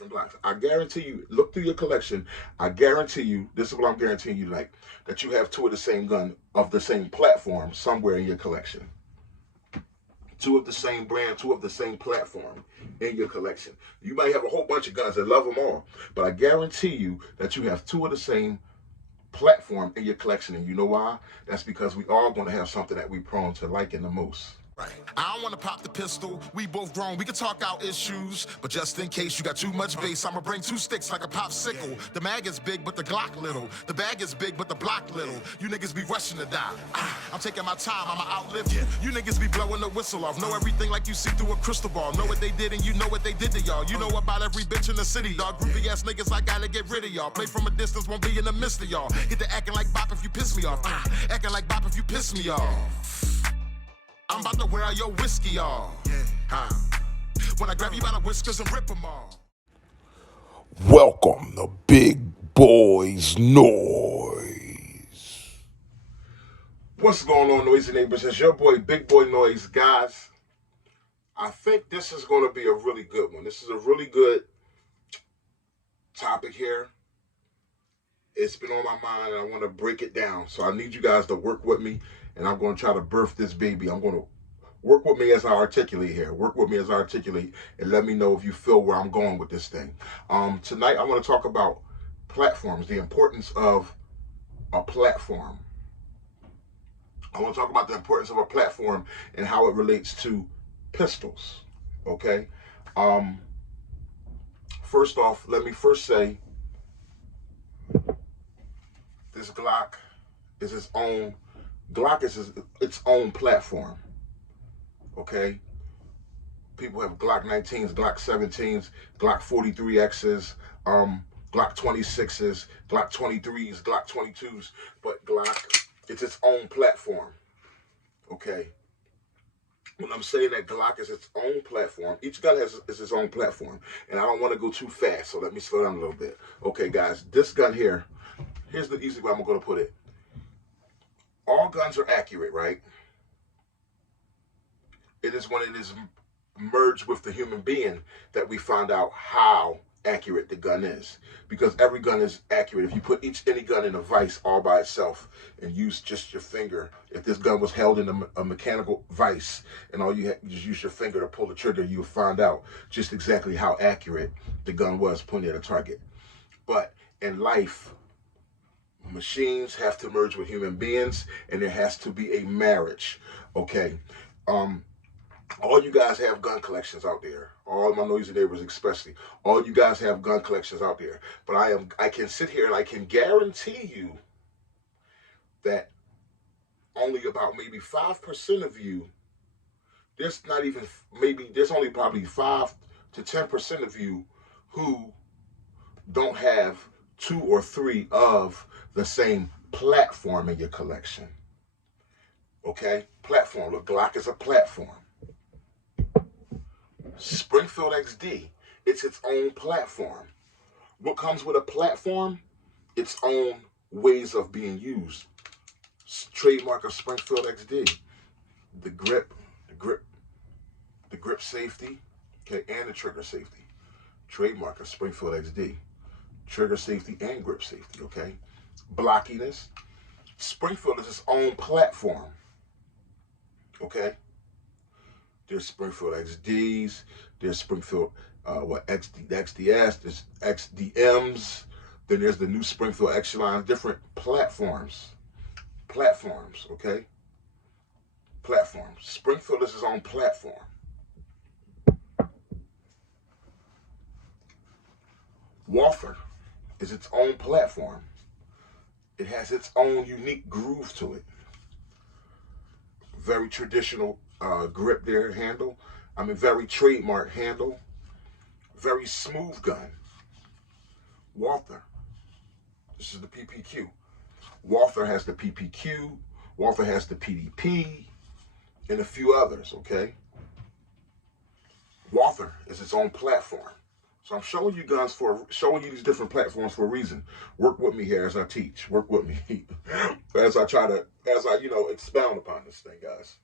different blocks. I guarantee you, look through your collection. I guarantee you, this is what I'm guaranteeing you tonight, that you have two of the same gun of the same platform somewhere in your collection. Two of the same brand, two of the same platform in your collection. You might have a whole bunch of guns and love them all, but I guarantee you that you have two of the same platform in your collection. And you know why? That's because we all going to have something that we prone to liking the most. Right. I don't wanna pop the pistol. We both grown, we can talk out issues. But just in case you got too much bass, I'ma bring two sticks like a popsicle. The mag is big, but the Glock little. The bag is big, but the block little. You niggas be rushing to die. I'm taking my time, I'ma outlive you. You niggas be blowing the whistle off. Know everything like you see through a crystal ball. Know what they did and you know what they did to y'all. You know about every bitch in the city, dog. Groupie ass niggas, I gotta get rid of y'all. Play from a distance, won't be in the midst of y'all. Get to acting like bop if you piss me off. Acting like bop if you piss me off. I'm about to wear out your whiskey off. When I grab you by the whiskers and rip them off. Welcome to Big Boys Noise. What's going on, Noisy Neighbors? It's your boy, Big Boy Noise. Guys, I think this is going to be a really good one. This is a really good topic here. It's been on my mind, and I want to break it down. So I need you guys to work with me, and I'm going to try to birth this baby. I'm going to work with me as I articulate here. Work with me as I articulate, and let me know if you feel where I'm going with this thing. Tonight, I want to talk about platforms, the importance of a platform. I want to talk about the importance of a platform and how it relates to pistols, okay? First off, let me first say, this Glock is its own platform, okay? People have Glock 19s, Glock 17s, Glock 43Xs, Glock 26s, Glock 23s, Glock 22s, but Glock, it's its own platform, okay? When I'm saying that Glock is its own platform, each gun is its own platform, and I don't want to go too fast, so let me slow down a little bit. Okay, guys, this gun here, here's the easy way I'm going to put it. All guns are accurate, right? It is when it is merged with the human being that we find out how accurate the gun is. Because every gun is accurate. If you put any gun in a vise all by itself and use just your finger, if this gun was held in a mechanical vise and all you just use your finger to pull the trigger, you'll find out just exactly how accurate the gun was pointing at a target. But in life, machines have to merge with human beings, and there has to be a marriage, okay? All you guys have gun collections out there. All my noisy neighbors especially. All you guys have gun collections out there. But I can sit here and I can guarantee you that only about maybe 5% of you, there's only probably 5 to 10% of you who don't have 2 or 3 of the same platform in your collection. Okay? Platform. Look, Glock is a platform. Springfield XD, it's its own platform. What comes with a platform? Its own ways of being used. Trademark of Springfield XD. The grip safety, okay, and the trigger safety. Trademark of Springfield XD. Trigger safety and grip safety, okay? Blockiness. Springfield is its own platform, okay? There's Springfield XDs, there's Springfield XDS, there's XDMs, then there's the new Springfield Echelon, different platforms, okay? Platforms. Springfield is its own platform. Walther is its own platform. It has its own unique groove to it. Very traditional grip there, handle. Very trademark handle. Very smooth gun. Walther. This is the PPQ. Walther has the PPQ. Walther has the PDP. And a few others, okay? Walther is its own platform. So I'm showing you these different platforms for a reason. Work with me here as I teach. Work with me as I expound upon this thing, guys.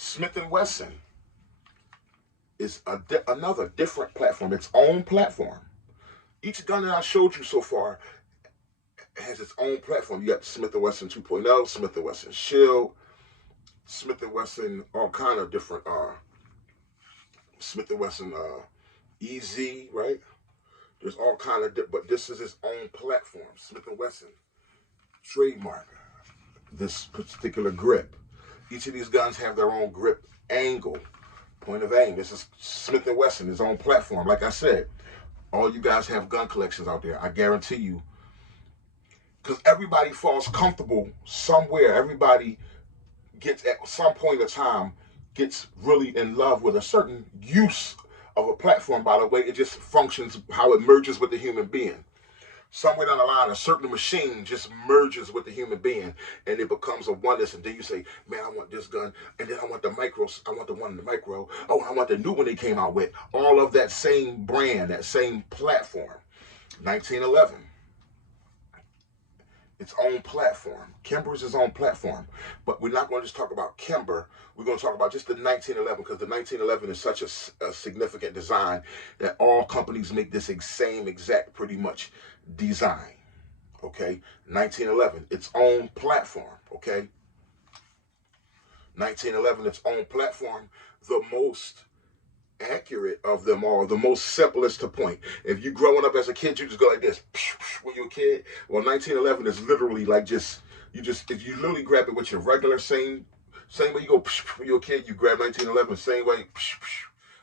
Smith & Wesson. is another different platform, its own platform. Each gun that I showed you so far has its own platform. You got Smith & Wesson 2.0, Smith & Wesson Shield, Smith & Wesson, all kind of different, Smith & Wesson EZ, right? There's all kind of, but this is its own platform. Smith & Wesson trademark this particular grip. Each of these guns have their own grip angle, point of aim. This is Smith & Wesson, his own platform. Like I said, all you guys have gun collections out there. I guarantee you, because everybody falls comfortable somewhere. Everybody gets at some point of time gets really in love with a certain use of a platform. By the way, it just functions how it merges with the human being. Somewhere down the line, a certain machine just merges with the human being, and it becomes a oneness. And then you say, "Man, I want this gun, and then I want the micros. I want the one in the micro. Oh, I want the new one they came out with." All of that same brand, that same platform. 1911, its own platform. Kimber is its own platform, but we're not going to just talk about Kimber. We're going to talk about just the 1911, because the 1911 is such a significant design that all companies make this same exact pretty much design. Okay, 1911, its own platform. Okay, 1911, its own platform, the most accurate of them all, the most simplest to point. If you growing up as a kid, you just go like this when you're a kid. Well, 1911 is literally like if you literally grab it with your regular same way you go when you're a kid, you grab 1911 same way.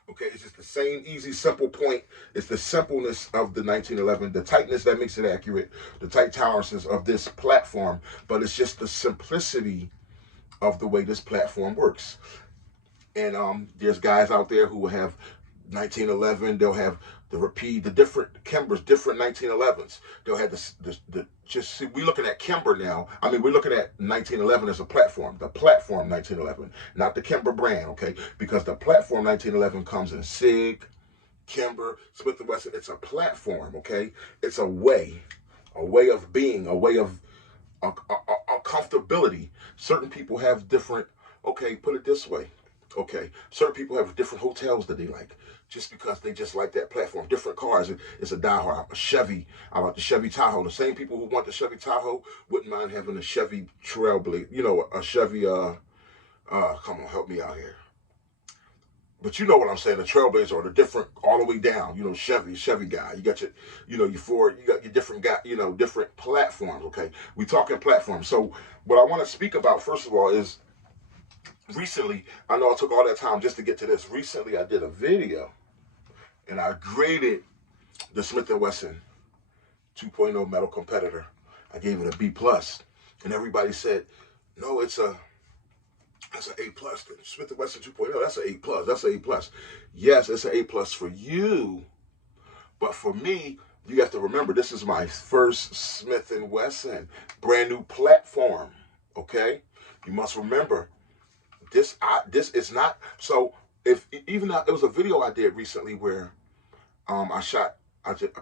Okay, it's just the same easy, simple point. It's the simpleness of the 1911, the tightness that makes it accurate, the tight tolerances of this platform, but it's just the simplicity of the way this platform works. And there's guys out there who have 1911. They'll have the repeat, the different Kimbers, different 1911s. They'll have the just see. We're looking at Kimber now. I mean, we're looking at 1911 as a platform. The platform 1911, not the Kimber brand, okay? Because the platform 1911 comes in Sig, Kimber, Smith & Wesson. It's a platform, okay? It's a way of being, a way of a comfortability. Certain people have different. Okay, put it this way. Okay, certain people have different hotels that they like, just because they just like that platform. Different cars. It's a diehard. A Chevy. I like the Chevy Tahoe. The same people who want the Chevy Tahoe wouldn't mind having a Chevy Trailblazer. You know, a Chevy. Come on, help me out here. But you know what I'm saying. The Trailblazer or the different all the way down. You know, Chevy guy. You got your Ford. You got your different guy. Different platforms. Okay, we talking platforms. So what I want to speak about first of all is, recently, I know I took all that time just to get to this. Recently, I did a video, and I graded the Smith & Wesson 2.0 Metal Competitor. I gave it a B+, and everybody said, "No, that's an A+. The Smith & Wesson 2.0, that's an A+. That's an A+." Yes, it's an A+ for you, but for me, you have to remember, this is my first Smith & Wesson, brand new platform. Okay, you must remember. This is not so. If even it was a video I did recently where I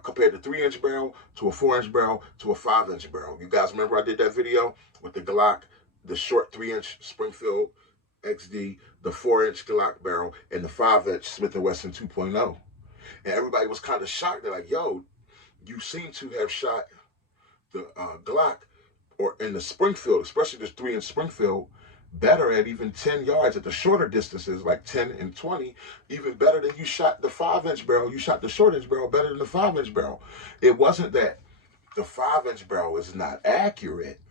compared the 3-inch barrel to a 4-inch barrel to a 5-inch barrel. You guys remember I did that video with the Glock, the short 3-inch Springfield XD, the 4-inch Glock barrel, and the 5-inch Smith & Wesson 2.0. And everybody was kind of shocked. They're like, "Yo, you seem to have shot the Glock or in the Springfield, especially this 3-inch Springfield, better at even 10 yards at the shorter distances, like 10 and 20, even better than you shot the 5-inch barrel. You shot the short-inch barrel better than the 5-inch barrel." It wasn't that the 5-inch barrel is not accurate,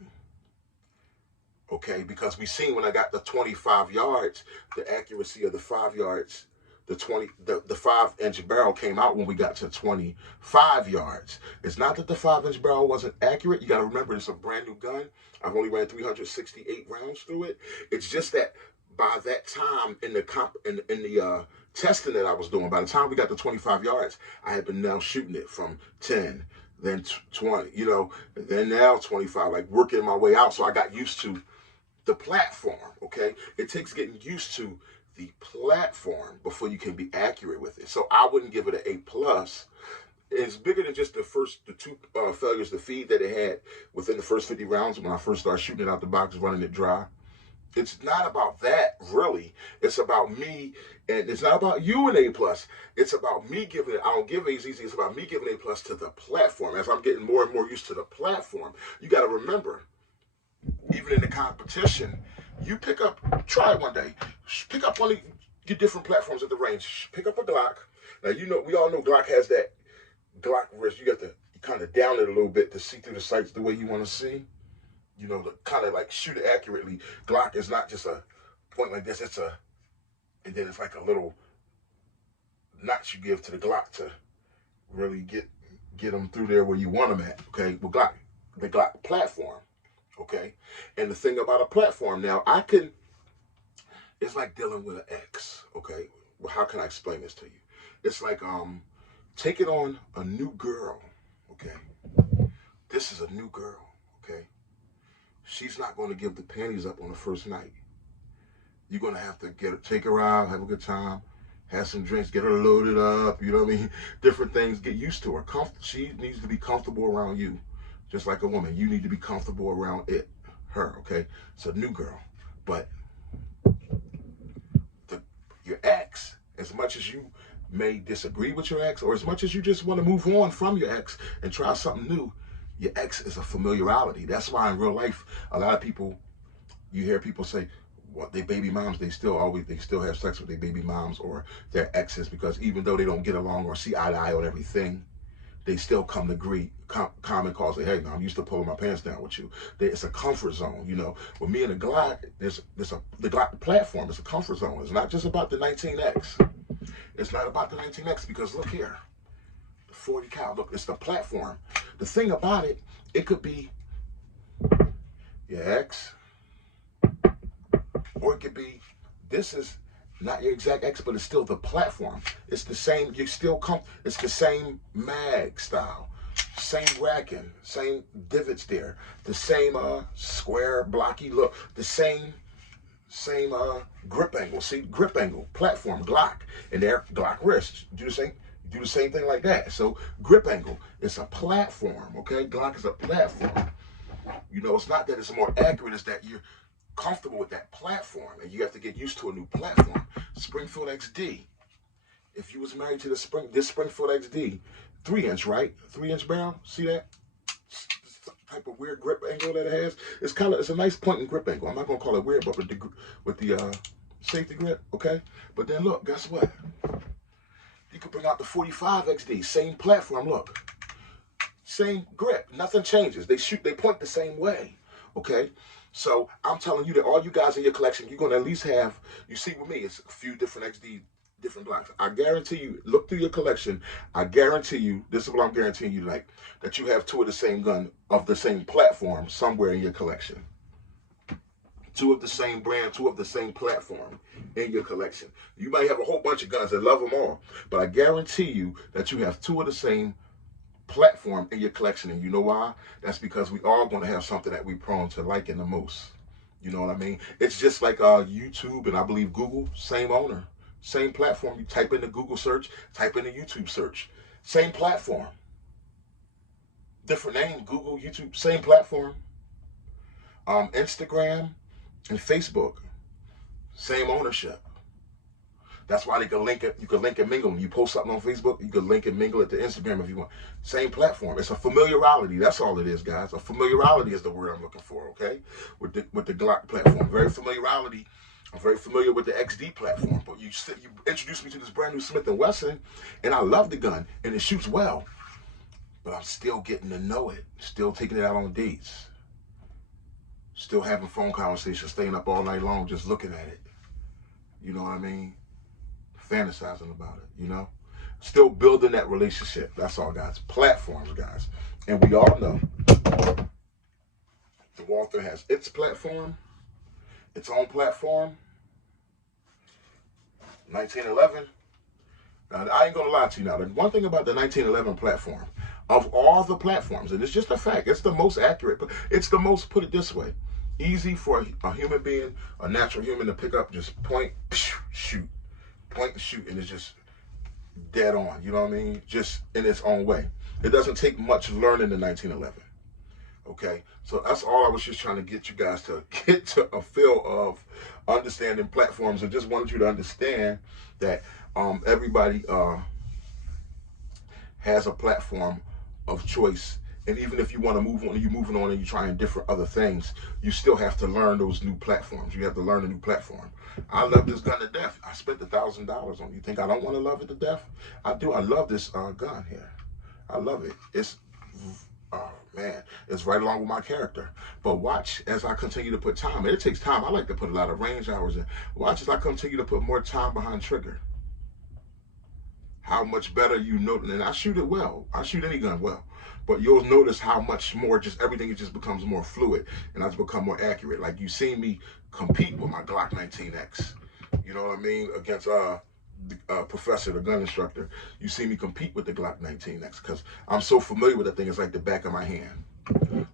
okay, because we seen when I got the 25 yards, the accuracy of the 5 yards, the 5-inch barrel came out when we got to 25 yards. It's not that the 5-inch barrel wasn't accurate. You got to remember, it's a brand new gun. I've only ran 368 rounds through it. It's just that by that time in the testing that I was doing, by the time we got to 25 yards, I had been now shooting it from 10, then 20, then now 25, like working my way out. So I got used to the platform, okay? It takes getting used to the platform before you can be accurate with it. So I wouldn't give it an A+. It's bigger than just the two failures to feed that it had within the first 50 rounds when I first started shooting it out the box, running it dry. It's not about that, really. It's about me, and it's not about you and A plus. It's about me giving it. I don't give A's easy. It's about me giving A plus to the platform. As I'm getting more and more used to the platform, you got to remember, even in the competition, you try it one day. Pick up one of your different platforms at the range. Pick up a Glock. Now, we all know Glock has that Glock wrist. You got to kind of down it a little bit to see through the sights the way you want to see. To kind of like shoot it accurately. Glock is not just a point like this. And then it's like a little notch you give to the Glock to really get them through there where you want them at. Okay, well, the Glock platform. Okay, and the thing about a platform now, it's like dealing with an ex. Okay, well, how can I explain this to you? It's like taking on a new girl. Okay, this is a new girl. Okay. She's not going to give the panties up on the first night. You're going to have to take her out, have a good time, have some drinks, get her loaded up, you know what I mean? Different things, get used to her. She needs to be comfortable around you, just like a woman. You need to be comfortable around her, okay? It's a new girl. But your ex, as much as you may disagree with your ex, or as much as you just want to move on from your ex and try something new, your ex is a familiarity. That's why in real life, a lot of people, you hear people say, what, they baby moms, they still have sex with their baby moms or their exes, because even though they don't get along or see eye to eye on everything, they still come to agree, common cause, say, hey, man, I'm used to pulling my pants down with you. It's a comfort zone, With me and the Glock, the Glock platform is a comfort zone. It's not just about the 19X. It's not about the 19X, because look here. 40 cal. Look, it's the platform. The thing about it, it could be your ex, or it could be, this is not your exact ex, but it's still the platform. It's the same, it's the same mag style, same racking, same divots there, the same square, blocky look, the same grip angle. See, grip angle, platform, Glock, and their Glock wrist. Do the same thing like that. So grip angle, it's a platform, okay? Glock is a platform. It's not that it's more accurate, it's that you're comfortable with that platform, and you have to get used to a new platform. Springfield XD. If you was married to this Springfield XD, 3-inch, right? 3-inch barrel, see that? Type of weird grip angle that it has. It's a nice point and grip angle. I'm not gonna call it weird, but with the safety grip, okay? But then look, guess what? You could bring out the 45 XD, same platform, look. Same grip, nothing changes. They point the same way, okay? So I'm telling you that all you guys in your collection, you're gonna at least have, you see with me, it's a few different XD, different blocks. I guarantee you, look through your collection, I guarantee you, this is what I'm guaranteeing you tonight, that you have 2 of the same gun of the same platform somewhere in your collection. 2 of the same brand, 2 of the same platform in your collection. You might have a whole bunch of guns and love them all, but I guarantee you that you have 2 of the same platform in your collection. And you know why? That's because we all going to have something that we prone to liking the most. You know what I mean? It's just like YouTube and I believe Google, same owner, same platform. You type in the Google search, type in the YouTube search, same platform. Different name, Google, YouTube, same platform. Instagram and Facebook, same ownership. That's why they can link it. You can link and mingle. When you post something on Facebook, you can link and mingle it to Instagram if you want. Same platform. It's a familiarity. That's all it is, guys. A familiarity is the word I'm looking for, okay? With the Glock platform. Very familiarity. I'm very familiar with the XD platform. But you introduced me to this brand new Smith & Wesson, and I love the gun, and it shoots well. But I'm still getting to know it. Still taking it out on dates. Still having phone conversations, staying up all night long just looking at it. You know what I mean? Fantasizing about it, Still building that relationship. That's all, guys. Platforms, guys. And we all know the Walther has its platform, its own platform. 1911. Now, I ain't going to lie to you now. The one thing about the 1911 platform, of all the platforms, and it's just a fact, it's the most accurate, but it's the most, put it this way, easy for a human being, a natural human to pick up, just point, shoot. Point and shoot, and it's just dead on, you know what I mean? Just in its own way. It doesn't take much learning in 1911. Okay, so that's all I was just trying to get you guys to get to a feel of understanding platforms. I just wanted you to understand that everybody has a platform of choice. And even if you want to move on, you're moving on and you're trying different other things, you still have to learn those new platforms. You have to learn a new platform. I love this gun to death. I spent $1,000 on it. You think I don't want to love it to death? I do. I love this gun here. I love it. It's, oh man, it's right along with my character. But watch as I continue to put time. And it takes time. I like to put a lot of range hours in. Watch as I continue to put more time behind trigger. How much better you know. And I shoot it well. I shoot any gun well. But you'll notice how much more just everything, it just becomes more fluid and I've become more accurate. Like you see me compete with my Glock 19X. You know what I mean? Against Professor, the gun instructor. You see me compete with the Glock 19X because I'm so familiar with the thing. It's like the back of my hand.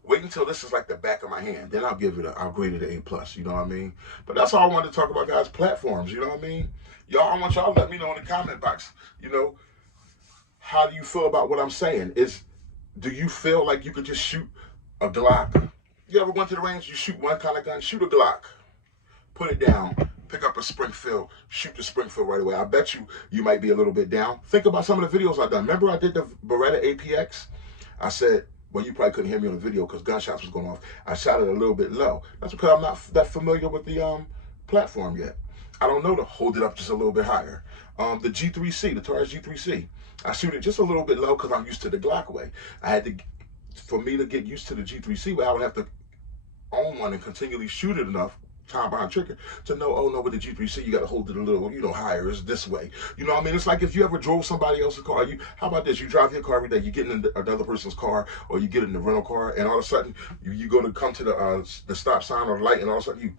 Wait until this is like the back of my hand. Then I'll grade it an A+. You know what I mean? But that's all I wanted to talk about, guys. Platforms. You know what I mean? Y'all, I want y'all to let me know in the comment box. You know, how do you feel about what I'm saying? Do you feel like you could just shoot a Glock? You ever went to the range? You shoot one kind of gun, shoot a Glock, put it down, pick up a Springfield, shoot the Springfield right away. I bet you might be a little bit down. Think about some of the videos I've done. Remember I did the Beretta APX? I said, well, you probably couldn't hear me on the video because gunshots was going off. I shot it a little bit low. That's because I'm not that familiar with the platform yet. I don't know to hold it up just a little bit higher. The G3C, the Taurus G3C, I shoot it just a little bit low because I'm used to the Glock way. For me to get used to the G3C way, I would have to own one and continually shoot it enough time behind trigger to know, oh no, with the G3C, you got to hold it a little, higher. It's this way. You know what I mean? It's like if you ever drove somebody else's car. How about this? You drive your car every day. You get in another person's car or you get in the rental car and all of a sudden you go to come to the stop sign or the light and all of a sudden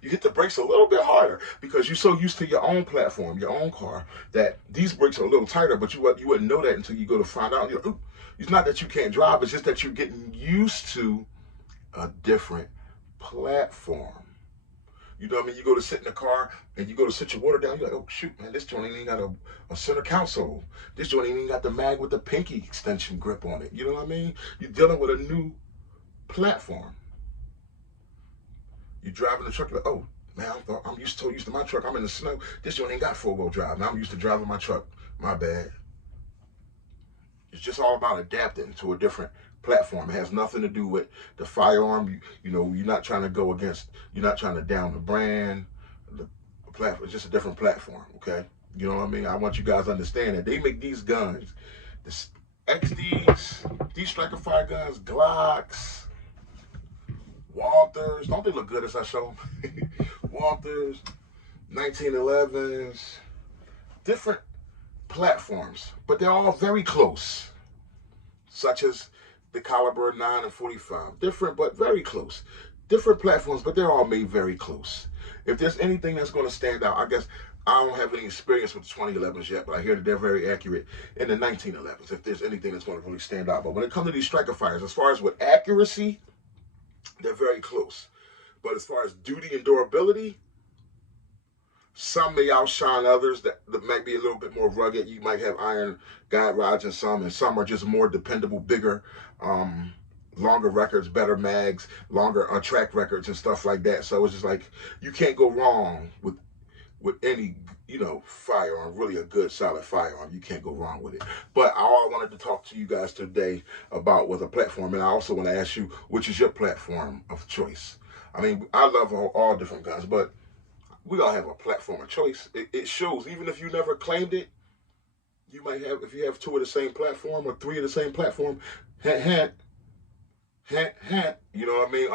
you hit the brakes a little bit harder because you're so used to your own platform, your own car, that these brakes are a little tighter, but you wouldn't know that until you go to find out. It's not that you can't drive, it's just that you're getting used to a different platform. You know what I mean? You go to sit in the car and you go to sit your water down, you're like, oh shoot, man, this joint ain't even got a center console. This joint ain't even got the mag with the pinky extension grip on it. You know what I mean? You're dealing with a new platform. You driving the truck, you're like, oh man, I'm so used to my truck. I'm in the snow. This joint ain't got 4-wheel drive. Now I'm used to driving my truck. My bad. It's just all about adapting to a different platform. It has nothing to do with the firearm. You're not trying to go against. You're not trying to down the brand. The platform. It's just a different platform. Okay. You know what I mean? I want you guys to understand that they make these guns, the XDs, these Striker Fire guns, Glocks, Walthers, don't they look good as I show them? Walthers, 1911s, different platforms, but they're all very close, such as the caliber 9 and 45. Different, but very close. Different platforms, but they're all made very close. If there's anything that's going to stand out, I guess I don't have any experience with the 2011s yet, but I hear that they're very accurate in the 1911s, if there's anything that's going to really stand out. But when it comes to these Striker Fires, as far as with accuracy, they're very close. But as far as duty and durability, some may outshine others that might be a little bit more rugged. You might have iron guide rods in some, and some are just more dependable, bigger, longer records, better mags, longer track records and stuff like that. So it's just like you can't go wrong with any firearm, really a good solid firearm. You can't go wrong with it. But all I wanted to talk to you guys today about was a platform, and I also want to ask you, which is your platform of choice? I mean, I love all different guns, but we all have a platform of choice. It shows, even if you never claimed it, you might have, if you have 2 of the same platform or 3 of the same platform, hint, you know what I mean?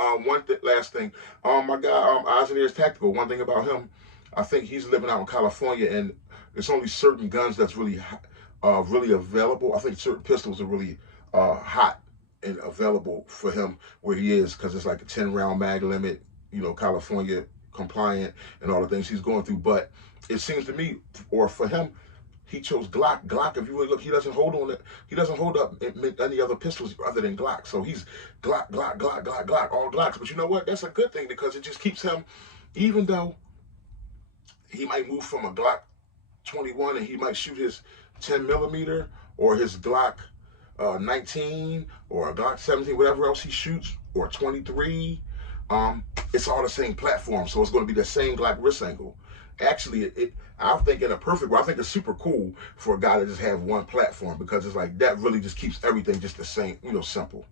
Last thing, my guy, Eisener's Tactical, one thing about him, I think he's living out in California, and it's only certain guns that's really available. I think certain pistols are really hot and available for him where he is, because it's like a 10-round mag limit, California compliant and all the things he's going through. But it seems to me, or for him, he chose Glock. Glock, if you really look, he doesn't hold on it. He doesn't hold up any other pistols other than Glock. So he's Glock, all Glocks. But you know what? That's a good thing, because it just keeps him, even though he might move from a Glock 21 and he might shoot his 10 millimeter or his Glock 19 or a Glock 17, whatever else he shoots, or 23. It's all the same platform, so it's going to be the same Glock wrist angle. Actually, I think in a perfect way, I think it's super cool for a guy to just have one platform, because it's like that really just keeps everything just the same, simple.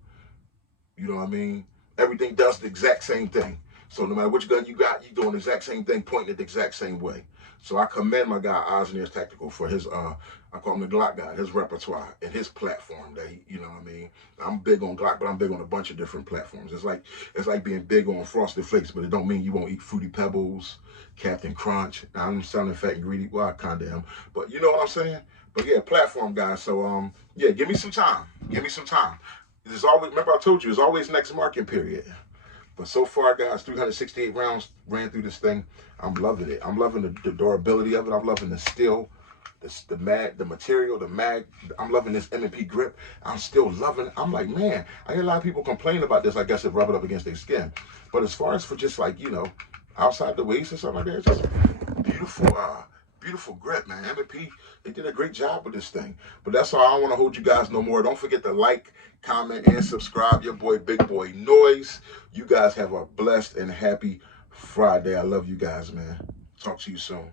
You know what I mean? Everything does the exact same thing. So no matter which gun you got, you're doing the exact same thing, pointing it the exact same way. So I commend my guy Osneers Tactical for his I call him the Glock guy, his repertoire and his platform that he, you know what I mean? I'm big on Glock, but I'm big on a bunch of different platforms. It's like being big on Frosted Flakes, but it don't mean you won't eat Fruity Pebbles, Captain Crunch. Now, I'm sounding fat and greedy. Well, I kinda am. But you know what I'm saying? But yeah, platform guys. So yeah, give me some time. Give me some time. There's always, remember I told you, there's always next marking period. But so far, guys, 368 rounds ran through this thing. I'm loving it. I'm loving the durability of it. I'm loving the steel, the material, the mag. I'm loving this M&P grip. I'm still loving it. I'm like, man, I hear a lot of people complain about this. I guess it rub it up against their skin. But as far as for just like, outside the waist or something like that, it's just beautiful, beautiful grip, man. M&P, they did a great job with this thing. But that's all. I don't want to hold you guys no more. Don't forget to like, comment, and subscribe. Your boy, Big Boy Noise. You guys have a blessed and happy Friday. I love you guys, man. Talk to you soon.